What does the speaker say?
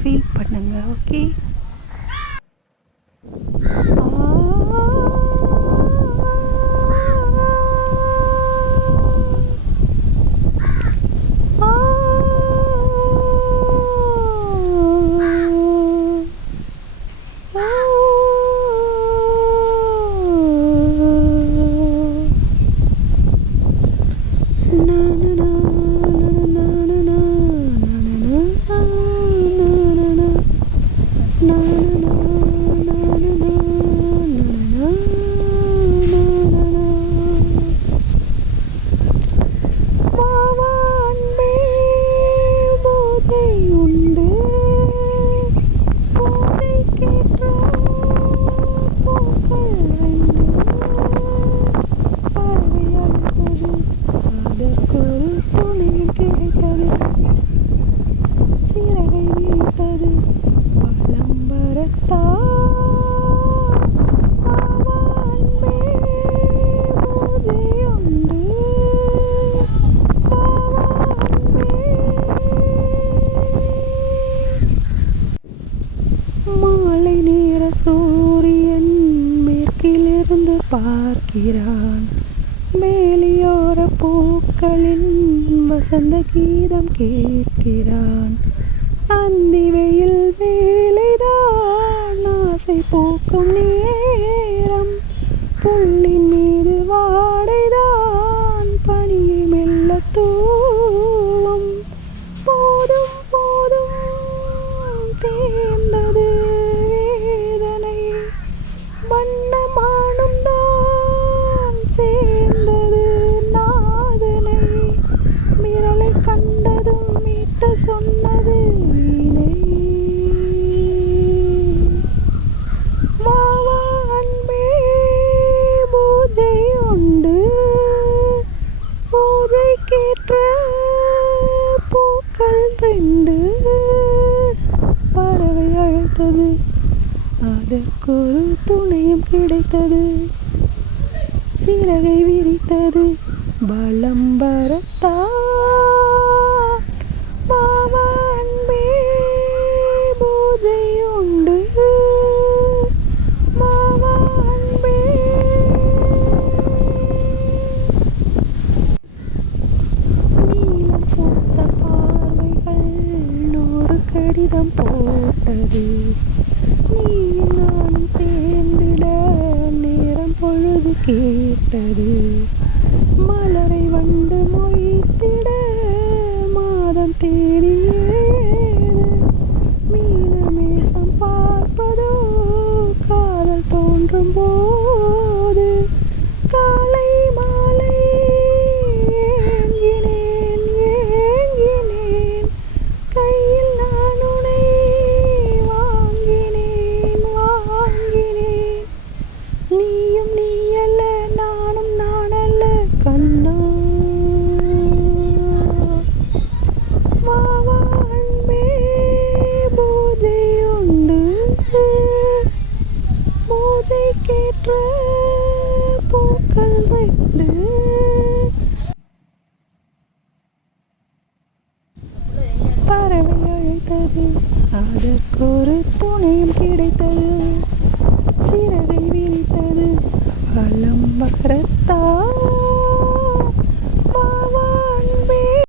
Feel பண்ணுங்க. Okay. மாலை நேர சூரியன் மேற்கிலிருந்து பார்க்கிறான். மேலியோர பூக்களின் வசந்த கீதம் கேட்கிறான். அந்தி வெயில் வேலைதான் ஆசை பூக்கும் நேரம். புள்ளின் மீது வாடைதான் பனியை மெல்ல தூவும். போதும் போதும் தேர்ந்தது வேதனை. வண்ணமானும் தான் சேர்ந்தது நாதனை. விரலை கண்டதும் மீட்ட சொன்னது வீணை. வா வா அன்பே பூஜை உண்டு. பூஜைக்கேற்ற பூக்கள் 2. பறவை அழைத்தது, அதற்கொரு துணையும் கிடைத்தது. சிறகை விரித்தது, பலம் வரத்தான். மாமா அன்பே பூஜை உண்டு. மாமா அன்பே. நீலம் பூத்த பார்வைகள் 100 கடிதம் போட்டது. நீயும் நானும் சேர்ந்திட நேரம் பொழுது கேட்டது. மலரை வண்டு மொய்த்திட மாதம் தேதி ஏது. மீனமேசம் பார்ப்பதோ காதல் தோன்றும் போது. காலை மாலை ஏங்கினேன் ஏங்கினேன். கையில் நான் உனை வாங்கினேன் வாங்கினேன். நீயும் நீ அல்ல, நானும் நான் அல்ல கண்ணா. வா வா அன்பே பூஜை உண்டு. பூஜைக்கேற்ற பூக்கள் 2. பறவை அழைத்தது, அதற்கொரு துணையும் கிடைத்தது. சிறகை விரித்தது, பலம் வரத்தான்.